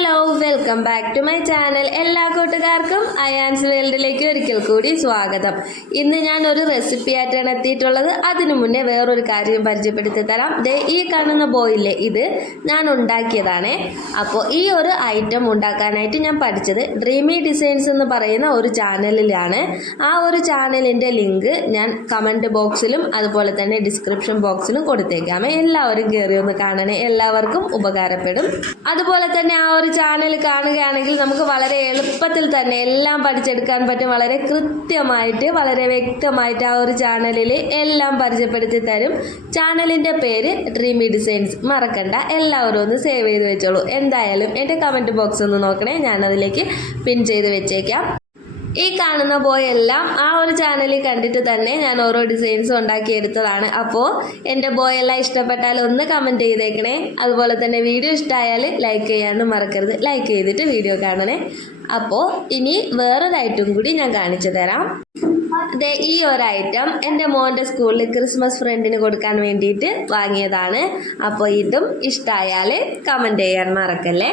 Hello welcome back to my channel. എല്ലാ കൂട്ടുകാർക്കും അയാൻസ് വേൾഡിലേക്ക് ഒരിക്കൽ കൂടി സ്വാഗതം. ഇന്ന് ഞാൻ ഒരു റെസിപ്പി ആയിട്ടാണ് എത്തിയിട്ടുള്ളത്. അതിനു മുന്നേ വേറൊരു കാര്യം പരിചയപ്പെടുത്തി തരാം. ദേ ഈ കാണുന്ന ബോയില്ലേ ഇത് ഞാൻ ഉണ്ടാക്കിയതാണേ. അപ്പോൾ ഈ ഒരു ഐറ്റം ഉണ്ടാക്കാനായിട്ട് ഞാൻ പഠിച്ചത് ഡ്രീമി ഡിസൈൻസ് എന്ന് പറയുന്ന ഒരു ചാനലിലാണ് ആ ഒരു ചാനലിന്റെ ലിങ്ക് ഞാൻ കമന്റ് ബോക്സിലും അതുപോലെ തന്നെ ഡിസ്ക്രിപ്ഷൻ ബോക്സിലും കൊടുത്തേക്കാമേ. എല്ലാവരും കയറി ഒന്ന് കാണണേ. എല്ലാവർക്കും ഉപകാരപ്പെടും. അതുപോലെ തന്നെ ആ ഒരു ചാനൽ കാണുകയാണെങ്കിൽ നമുക്ക് വളരെ എളുപ്പത്തിൽ തന്നെ എല്ലാം പഠിച്ചെടുക്കാൻ പറ്റും. വളരെ കൃത്യമായിട്ട് വളരെ വ്യക്തമായിട്ട് ആ ഒരു ചാനലിൽ എല്ലാം പരിചയപ്പെടുത്തി തരും. ചാനലിന്റെ പേര് ഡ്രീമി ഡിസൈൻസ് മറക്കണ്ട എല്ലാവരും ഒന്ന് സേവ് ചെയ്ത് വെച്ചോളൂ. എന്തായാലും എന്റെ കമന്റ് ബോക്സ് ഒന്ന് നോക്കണേ. ഞാനതിലേക്ക് പിൻ ചെയ്ത് വെച്ചേക്കാം. ഈ കാണുന്ന ബോയെല്ലാം ആ ഒരു ചാനലിൽ കണ്ടിട്ട് തന്നെ ഞാൻ ഓരോ ഡിസൈൻസും ഉണ്ടാക്കിയെടുത്തതാണ്. അപ്പോൾ എന്റെ ബോയെല്ലാം ഇഷ്ടപ്പെട്ടാൽ ഒന്ന് കമന്റ് ചെയ്തേക്കണേ. അതുപോലെ തന്നെ വീഡിയോ ഇഷ്ടമായാൽ ലൈക്ക് ചെയ്യാനും മറക്കരുത്. ലൈക്ക് ചെയ്തിട്ട് വീഡിയോ കാണണേ. അപ്പോൾ ഇനി വേറൊരു ഐറ്റം കൂടി ഞാൻ കാണിച്ചു തരാം. ദേ ഈ ഒരു ഐറ്റം എന്റെ മോന്റെ സ്കൂളിൽ ക്രിസ്മസ് ഫ്രണ്ടിന് കൊടുക്കാൻ വേണ്ടിയിട്ട് വാങ്ങിയതാണ്. അപ്പോൾ ഇതും ഇഷ്ടമായാൽ കമന്റ് ചെയ്യാൻ മറക്കല്ലേ?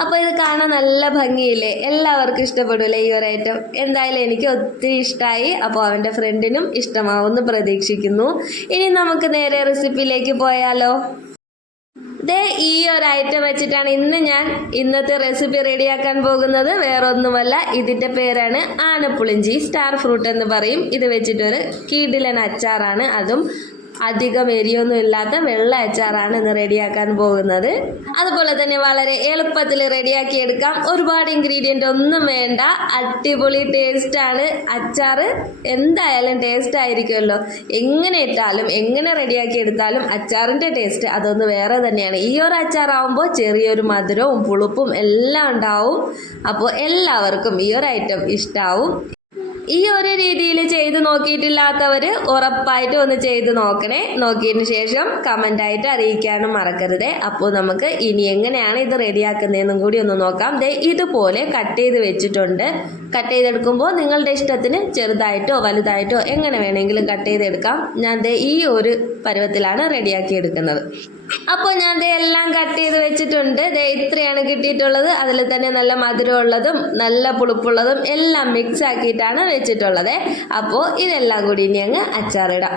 അപ്പോൾ ഇത് കാണാൻ നല്ല ഭംഗിയില്ലേ? എല്ലാവർക്കും ഇഷ്ടപ്പെടില്ലേ ഈ ഒരു ഐറ്റം എന്തായാലും എനിക്ക് ഒത്തിരി ഇഷ്ടമായി അപ്പോൾ അവന്റെ ഫ്രണ്ടിനും ഇഷ്ടമാവുമെന്ന് പ്രതീക്ഷിക്കുന്നു. ഇനി നമുക്ക് നേരെ റെസിപ്പിയിലേക്ക് പോയാലോ? ദേ ഈ ഒരു ഐറ്റം വെച്ചിട്ടാണ് ഇന്ന് ഞാൻ ഇന്നത്തെ റെസിപ്പി റെഡിയാക്കാൻ പോകുന്നത്. വേറൊന്നുമല്ല ഇതിന്റെ പേരാണ് ആനപ്പുളിഞ്ചി. സ്റ്റാർ ഫ്രൂട്ട് എന്ന് പറയും. ഇത് വെച്ചിട്ടൊരു കീടിലൻ അച്ചാറാണ്. അതും അധികം എരിയൊന്നും ഇല്ലാത്ത വെള്ള അച്ചാറാണ് ഇന്ന് റെഡിയാക്കാൻ പോകുന്നത്. അതുപോലെ തന്നെ വളരെ എളുപ്പത്തിൽ റെഡിയാക്കി എടുക്കാം. ഒരുപാട് ഇൻഗ്രീഡിയന്റ് ഒന്നും വേണ്ട. അടിപൊളി ടേസ്റ്റാണ് അച്ചാർ എന്തായാലും ടേസ്റ്റ് ആയിരിക്കുമല്ലോ. എങ്ങനെ ഇട്ടാലും എങ്ങനെ റെഡിയാക്കി എടുത്താലും അച്ചാറിന്റെ ടേസ്റ്റ് അതൊന്ന് വേറെ തന്നെയാണ്. ഈ ഒരു അച്ചാറാവുമ്പോൾ ചെറിയൊരു മധുരവും പുളിപ്പും എല്ലാം ഉണ്ടാവും. അപ്പോൾ എല്ലാവർക്കും ഈ ഒരു ഐറ്റം ഇഷ്ടാവും. ഈ ഒരു രീതിയിൽ ചെയ്ത് നോക്കിയിട്ടില്ലാത്തവർ ഉറപ്പായിട്ട് ഒന്ന് ചെയ്ത് നോക്കണേ. നോക്കിയതിന് ശേഷം കമന്റായിട്ട് അറിയിക്കാനും മറക്കരുതേ. അപ്പോൾ നമുക്ക് ഇനി എങ്ങനെയാണ് ഇത് റെഡിയാക്കുന്നതെന്നും കൂടി ഒന്ന് നോക്കാം. ദേ ഇതുപോലെ കട്ട് ചെയ്ത് വെച്ചിട്ടുണ്ട്. കട്ട് ചെയ്തെടുക്കുമ്പോൾ നിങ്ങളുടെ ഇഷ്ടത്തിന് ചെറുതായിട്ടോ വലുതായിട്ടോ എങ്ങനെ വേണമെങ്കിലും കട്ട് ചെയ്തെടുക്കാം. ഞാൻ ദേ ഈ ഒരു പരുവത്തിലാണ് റെഡിയാക്കി എടുക്കുന്നത് അപ്പോൾ ഞാൻ ദേ എല്ലാം കട്ട് ചെയ്ത് വെച്ചിട്ടുണ്ട്. ദേ ഇത്രയാണ് കിട്ടിയിട്ടുള്ളത്. അതിൽ തന്നെ നല്ല മധുരമുള്ളതും നല്ല പുളിപ്പുള്ളതും എല്ലാം മിക്സ് ആക്കിയിട്ടാണ് വെച്ചിട്ടുള്ളത്. അപ്പോൾ ഇതെല്ലാം കൂടി ഇനി അങ്ങ് അച്ചാറിടാം.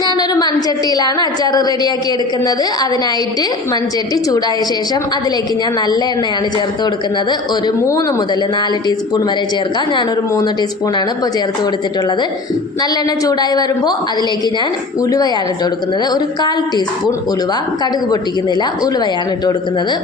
ഞാനൊരു മൺചട്ടിയിലാണ് അച്ചാർ റെഡിയാക്കി എടുക്കുന്നത്. അതിനായിട്ട് മൺചട്ടി ചൂടായ ശേഷം അതിലേക്ക് ഞാൻ നല്ല എണ്ണയാണ് ചേർത്ത് കൊടുക്കുന്നത്. ഒരു മൂന്ന് മുതൽ നാല് ടീസ്പൂൺ വരെ ചേർക്കാം. ഞാനൊരു മൂന്ന് ടീസ്പൂണാണ് ഇപ്പോൾ ചേർത്ത് കൊടുത്തിട്ടുള്ളത്. നല്ലെണ്ണ ചൂടായി വരുമ്പോൾ അതിലേക്ക് ഞാൻ ഉലുവയാണ് ഇട്ട് കൊടുക്കുന്നത്. ഒരു കാൽ ടീസ്പൂൺ ഉലുവ. കടുക് പൊട്ടിക്കുന്നില്ല. ഉലുവയാണ് ഇട്ട് കൊടുക്കുന്നത്.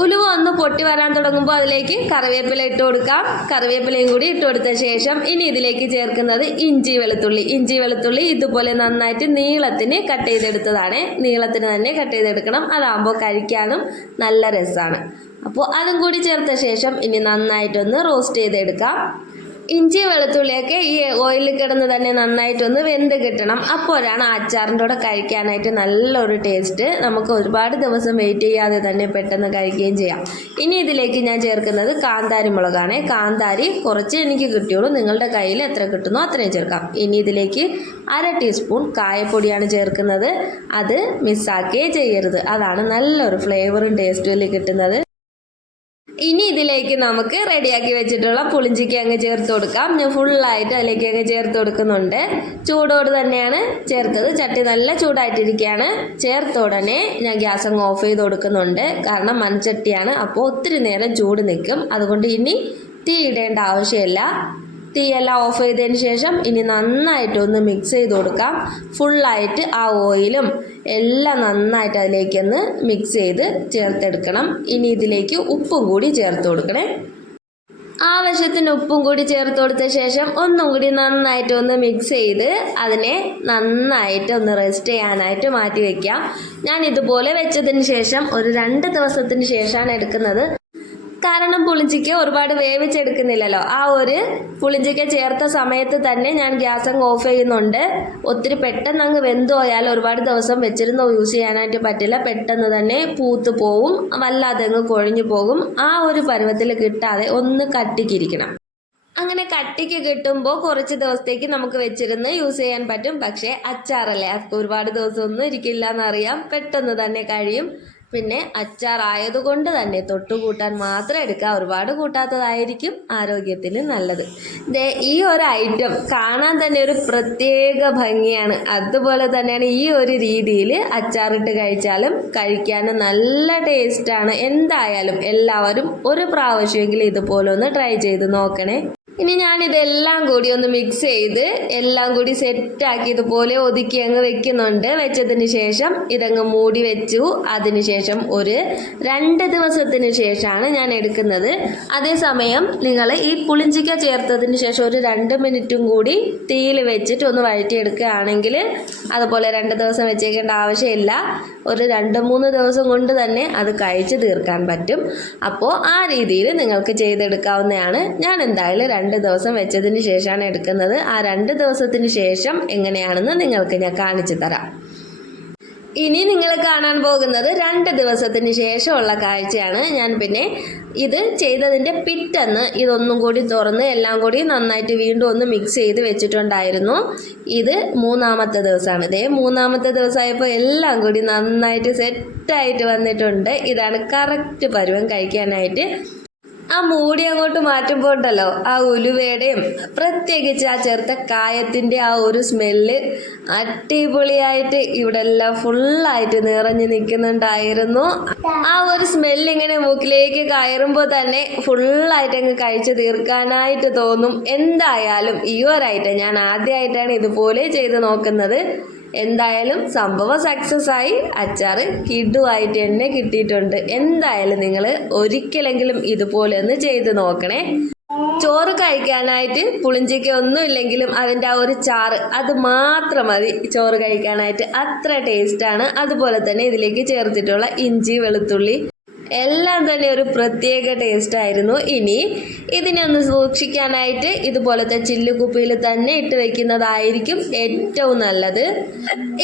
ഉലുവ ഒന്ന് പൊട്ടി വരാൻ തുടങ്ങുമ്പോൾ അതിലേക്ക് കറിവേപ്പില ഇട്ട് കൊടുക്കാം. കറിവേപ്പിലയും കൂടി ഇട്ട് കൊടുത്ത ശേഷം ഇനി ഇതിലേക്ക് ചേർക്കുന്നത് ഇഞ്ചി വെളുത്തുള്ളി. ഇഞ്ചി വെളുത്തുള്ളി ഇതുപോലെ നന്നായിട്ട് നീളത്തിന് കട്ട് ചെയ്തെടുത്തതാണ്. നീളത്തിന് തന്നെ കട്ട് ചെയ്തെടുക്കണം. അതാകുമ്പോൾ കഴിക്കാനും നല്ല രസമാണ് അപ്പോൾ അതും കൂടി ചേർത്ത ശേഷം ഇനി നന്നായിട്ടൊന്ന് റോസ്റ്റ് ചെയ്തെടുക്കാം. ഇഞ്ചി വെളുത്തുള്ളിയൊക്കെ ഈ ഓയിലിൽ കിടന്ന് തന്നെ നന്നായിട്ടൊന്ന് വെന്ത് കിട്ടണം. അപ്പോഴാണ് അച്ചാറിന്റെ കൂടെ കഴിക്കാനായിട്ട് നല്ലൊരു ടേസ്റ്റ് നമുക്ക് ഒരുപാട് ദിവസം വെയിറ്റ് ചെയ്യാതെ തന്നെ പെട്ടെന്ന് കഴിക്കുകയും ചെയ്യാം. ഇനി ഇതിലേക്ക് ഞാൻ ചേർക്കുന്നത് കാന്താരി മുളകാണ്. കാന്താരി കുറച്ച് എനിക്ക് കിട്ടിയുള്ളൂ. നിങ്ങളുടെ കയ്യിൽ എത്ര കിട്ടുന്നോ അത്രയും ചേർക്കാം. ഇനി ഇതിലേക്ക് അര ടീസ്പൂൺ കായപ്പൊടിയാണ് ചേർക്കുന്നത്. അത് മിസ്സാക്കേ ചെയ്യരുത്. അതാണ് നല്ലൊരു ഫ്ലേവറും ടേസ്റ്റും കിട്ടുന്നത്. ഇനി ഇതിലേക്ക് നമുക്ക് റെഡിയാക്കി വെച്ചിട്ടുള്ള പുളിഞ്ചിക്ക് അങ്ങ് ചേർത്ത് കൊടുക്കാം. ഞാൻ ഫുള്ളായിട്ട് അതിലേക്ക് അങ്ങ് ചേർത്ത് കൊടുക്കുന്നുണ്ട്. ചൂടോട് തന്നെയാണ് ചേർത്തത്. ചട്ടി നല്ല ചൂടായിട്ടിരിക്കുകയാണ് ചേർത്ത ഉടനെ ഞാൻ ഗ്യാസ് അങ്ങ് ഓഫ് ചെയ്ത് കൊടുക്കുന്നുണ്ട്. കാരണം മൺചട്ടിയാണ്. അപ്പോൾ ഒത്തിരി നേരം ചൂട് നിൽക്കും. അതുകൊണ്ട് ഇനി തീ ഇടേണ്ട ആവശ്യമില്ല. തീയെല്ലാം ഓഫ് ചെയ്തതിന് ശേഷം ഇനി നന്നായിട്ട് ഒന്ന് മിക്സ് ചെയ്ത് കൊടുക്കാം. ഫുള്ളായിട്ട് ആ ഓയിലും എല്ലാം നന്നായിട്ട് അതിലേക്കൊന്ന് മിക്സ് ചെയ്ത് ചേർത്തെടുക്കണം. ഇനി ഇതിലേക്ക് ഉപ്പും കൂടി ചേർത്ത് കൊടുക്കണേ. ആവശ്യത്തിന് ഉപ്പും കൂടി ചേർത്ത് കൊടുത്ത ശേഷം ഒന്നും കൂടി നന്നായിട്ട് ഒന്ന് മിക്സ് ചെയ്ത് അതിനെ നന്നായിട്ട് ഒന്ന് റെസ്റ്റ് ചെയ്യാനായിട്ട് മാറ്റി വയ്ക്കാം ഞാൻ ഇതുപോലെ വെച്ചതിന് ശേഷം ഒരു രണ്ട് ദിവസത്തിന് ശേഷമാണ് എടുക്കുന്നത്. കാരണം പുളിഞ്ചിക്ക ഒരുപാട് വേവിച്ചെടുക്കുന്നില്ലല്ലോ. ആ ഒരു പുളിഞ്ചിക്ക ചേർത്ത സമയത്ത് തന്നെ ഞാൻ ഗ്യാസ് അങ്ങ് ഓഫ് ചെയ്യുന്നുണ്ട്. ഒത്തിരി പെട്ടെന്ന് അങ്ങ് വെന്ത് പോയാൽ ഒരുപാട് ദിവസം വെച്ചിരുന്ന് യൂസ് ചെയ്യാനായിട്ട് പറ്റില്ല. പെട്ടെന്ന് തന്നെ പൂത്ത് പോവും. വല്ലാതെ അങ്ങ് കൊഴിഞ്ഞു പോകും. ആ ഒരു പരുവത്തിൽ കിട്ടാതെ ഒന്ന് കട്ടിക്കിരിക്കണം അങ്ങനെ കട്ടിക്ക് കിട്ടുമ്പോൾ കുറച്ച് ദിവസത്തേക്ക് നമുക്ക് വെച്ചിരുന്ന് യൂസ് ചെയ്യാൻ പറ്റും. പക്ഷേ അച്ചാറല്ലേ? ഒരുപാട് ദിവസമൊന്നും ഇരിക്കില്ല എന്നറിയാം പെട്ടെന്ന് തന്നെ കഴിയും. പിന്നെ അച്ചാർ അച്ചാറായതുകൊണ്ട് തന്നെ തൊട്ടുകൂട്ടാൻ മാത്രം എടുക്കുക. ഒരുപാട് കൂട്ടാത്തതായിരിക്കും ആരോഗ്യത്തിന് നല്ലത്. ഈ ഒരു ഐറ്റം കാണാൻ തന്നെ ഒരു പ്രത്യേക ഭംഗിയാണ്. അതുപോലെ തന്നെയാണ് ഈ ഒരു രീതിയിൽ അച്ചാറിട്ട് കഴിച്ചാലും കഴിക്കാനും നല്ല ടേസ്റ്റാണ് എന്തായാലും എല്ലാവരും ഒരു പ്രാവശ്യമെങ്കിലും ഇതുപോലൊന്ന് ട്രൈ ചെയ്ത് നോക്കണേ. ഇനി ഞാൻ ഇതെല്ലാം കൂടി ഒന്ന് മിക്സ് ചെയ്ത് എല്ലാം കൂടി സെറ്റാക്കി ഇതുപോലെ ഒതുക്കി അങ്ങ് വെക്കുന്നുണ്ട്. വെച്ചതിന് ശേഷം ഇതങ്ങ് മൂടി വെച്ചു. അതിനുശേഷം ഒരു രണ്ട് ദിവസത്തിന് ശേഷമാണ് ഞാൻ എടുക്കുന്നത്. അതേസമയം നിങ്ങൾ ഈ പുളിഞ്ചിക്ക ചേർത്തതിന് ശേഷം ഒരു രണ്ട് മിനിറ്റും കൂടി തീയിൽ വെച്ചിട്ട് ഒന്ന് വഴറ്റിയെടുക്കുകയാണെങ്കിൽ അതുപോലെ രണ്ട് ദിവസം വെച്ചേക്കേണ്ട ആവശ്യമില്ല. ഒരു രണ്ട് മൂന്ന് ദിവസം കൊണ്ട് തന്നെ അത് കഴിച്ച് തീർക്കാൻ പറ്റും. അപ്പോൾ ആ രീതിയിൽ നിങ്ങൾക്ക് ചെയ്തെടുക്കാവുന്നതാണ്. ഞാൻ എന്തായാലും രണ്ട് ദിവസം വെച്ചതിന് ശേഷമാണ് എടുക്കുന്നത്. ആ രണ്ട് ദിവസത്തിന് ശേഷം എങ്ങനെയാണെന്ന് നിങ്ങൾക്ക് ഞാൻ കാണിച്ചു തരാം. ഇനി നിങ്ങൾ കാണാൻ പോകുന്നത് രണ്ട് ദിവസത്തിന് ശേഷമുള്ള കാഴ്ചയാണ്. ഞാൻ പിന്നെ ഇത് ചെയ്തതിന്റെ പിറ്റന്ന് ഇതൊന്നും കൂടി തുറന്ന് എല്ലാം കൂടി നന്നായിട്ട് വീണ്ടും ഒന്ന് മിക്സ് ചെയ്ത് വെച്ചിട്ടുണ്ടായിരുന്നു. ഇത് മൂന്നാമത്തെ ദിവസമാണ്. ഇതേ മൂന്നാമത്തെ ദിവസമായപ്പോൾ എല്ലാം കൂടി നന്നായിട്ട് സെറ്റായിട്ട് വന്നിട്ടുണ്ട്. ഇതാണ് കറക്റ്റ് പരുവം കഴിക്കാനായിട്ട് ആ മൂടി അങ്ങോട്ട് മാറ്റുമ്പോൾ ഉണ്ടല്ലോ ആ ഉലുവയുടെയും പ്രത്യേകിച്ച് ആ ചേർത്ത കായത്തിന്റെ ആ ഒരു സ്മെല്ല് അടിപൊളിയായിട്ട് ഇവിടെ എല്ലാം ഫുള്ളായിട്ട് നിറഞ്ഞു നിൽക്കുന്നുണ്ടായിരുന്നു. ആ ഒരു സ്മെല്ല് ഇങ്ങനെ മൂക്കിലേക്ക് കയറുമ്പോൾ തന്നെ ഫുള്ളായിട്ട് അങ്ങ് കഴിച്ചു തീർക്കാനായിട്ട് തോന്നും. എന്തായാലും ഈ ഒരായിട്ട് ഞാൻ ആദ്യമായിട്ടാണ് ഇതുപോലെ ചെയ്ത് നോക്കുന്നത്. എന്തായാലും സംഭവം സക്സസ് ആയി. അച്ചാറ് കിഡുവായിട്ട് തന്നെ കിട്ടിയിട്ടുണ്ട്. എന്തായാലും നിങ്ങൾ ഒരിക്കലെങ്കിലും ഇതുപോലെ ഒന്ന് ചെയ്ത് നോക്കണേ. ചോറ് കഴിക്കാനായിട്ട് പുളിഞ്ചിക്ക ഒന്നും ഇല്ലെങ്കിലും അതിന്റെ ആ ഒരു ചാറ് അത് മാത്രം മതി. ചോറ് കഴിക്കാനായിട്ട് അത്ര ടേസ്റ്റാണ് അതുപോലെ തന്നെ ഇതിലേക്ക് ചേർത്തിട്ടുള്ള ഇഞ്ചി വെളുത്തുള്ളി എല്ലാം തന്നെ ഒരു പ്രത്യേക ടേസ്റ്റ് ആയിരുന്നു. ഇനി ഇതിനെ ഒന്ന് സൂക്ഷിക്കാനായിട്ട് ഇതുപോലത്തെ ചില്ലുകുപ്പിയിൽ തന്നെ ഇട്ട് വെക്കുന്നതായിരിക്കും ഏറ്റവും നല്ലത്.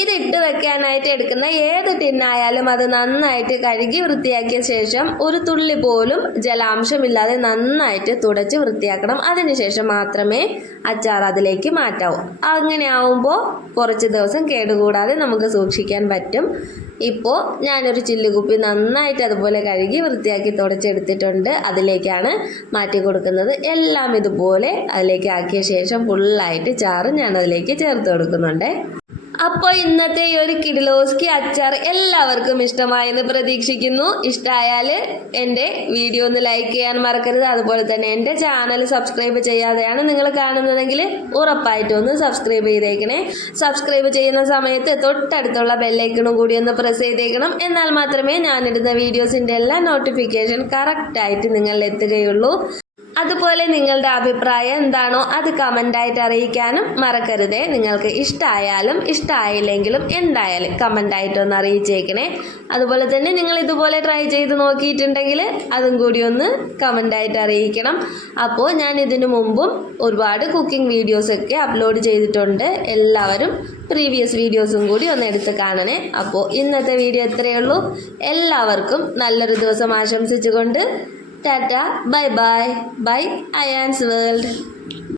ഇത് ഇട്ട് വെക്കാനായിട്ട് എടുക്കുന്ന ഏത് ടിന്നായാലും അത് നന്നായിട്ട് കഴുകി വൃത്തിയാക്കിയ ശേഷം ഒരു തുള്ളി പോലും ജലാംശമില്ലാതെ നന്നായിട്ട് തുടച്ച് വൃത്തിയാക്കണം. അതിനുശേഷം മാത്രമേ അച്ചാർ അതിലേക്ക് മാറ്റാവൂ. അങ്ങനെ ആവുമ്പോൾ കുറച്ച് ദിവസം കേടുകൂടാതെ നമുക്ക് സൂക്ഷിക്കാൻ പറ്റും. ഇപ്പോൾ ഞാനൊരു ചില്ലുകുപ്പി നന്നായിട്ട് അതുപോലെ കഴുകി വൃത്തിയാക്കി തുടച്ചെടുത്തിട്ടുണ്ട്. അതിലേക്കാണ് മാറ്റി കൊടുക്കുന്നത്. എല്ലാം ഇതുപോലെ അതിലേക്ക് ആക്കിയ ശേഷം ഫുള്ളായിട്ട് ചാറ് ഞാൻ അതിലേക്ക് ചേർത്ത് കൊടുക്കുന്നുണ്ട്. അപ്പോൾ ഇന്നത്തെ ഈ ഒരു കിഡിലോസ്കി അച്ചാർ എല്ലാവർക്കും ഇഷ്ടമായെന്ന് പ്രതീക്ഷിക്കുന്നു. ഇഷ്ടമായാൽ എന്റെ വീഡിയോ ഒന്ന് ലൈക്ക് ചെയ്യാൻ മറക്കരുത്. അതുപോലെ തന്നെ എന്റെ ചാനൽ സബ്സ്ക്രൈബ് ചെയ്യാതെയാണ് നിങ്ങൾ കാണുന്നതെങ്കിൽ ഉറപ്പായിട്ടും ഒന്ന് സബ്സ്ക്രൈബ് ചെയ്തേക്കണേ. സബ്സ്ക്രൈബ് ചെയ്യുന്ന സമയത്ത് തൊട്ടടുത്തുള്ള ബെല്ലൈക്കണും കൂടി ഒന്ന് പ്രസ് ചെയ്തേക്കണം. എന്നാൽ മാത്രമേ ഞാനിടുന്ന വീഡിയോസിന്റെ എല്ലാ നോട്ടിഫിക്കേഷൻ കറക്റ്റായിട്ട് നിങ്ങളിൽ എത്തുകയുള്ളൂ. അതുപോലെ നിങ്ങളുടെ അഭിപ്രായം എന്താണോ അത് കമന്റായിട്ട് അറിയിക്കാനും മറക്കരുതേ. നിങ്ങൾക്ക് ഇഷ്ടമായാലും ഇഷ്ടമായില്ലെങ്കിലും എന്തായാലും കമന്റായിട്ട് ഒന്ന് അറിയിച്ചേക്കണേ. അതുപോലെ തന്നെ നിങ്ങൾ ഇതുപോലെ ട്രൈ ചെയ്ത് നോക്കിയിട്ടുണ്ടെങ്കിൽ അതും കൂടി ഒന്ന് കമന്റായിട്ട് അറിയിക്കണം. അപ്പോൾ ഞാൻ ഇതിനു മുമ്പും ഒരുപാട് കുക്കിംഗ് വീഡിയോസൊക്കെ അപ്ലോഡ് ചെയ്തിട്ടുണ്ട്. എല്ലാവരും പ്രീവിയസ് വീഡിയോസും കൂടി ഒന്ന് എടുത്ത് കാണണേ. അപ്പോൾ ഇന്നത്തെ വീഡിയോ ഇത്രയേ ഉള്ളൂ. എല്ലാവർക്കും നല്ലൊരു ദിവസം ആശംസിച്ചുകൊണ്ട് tata bye bye bye Ayaan's world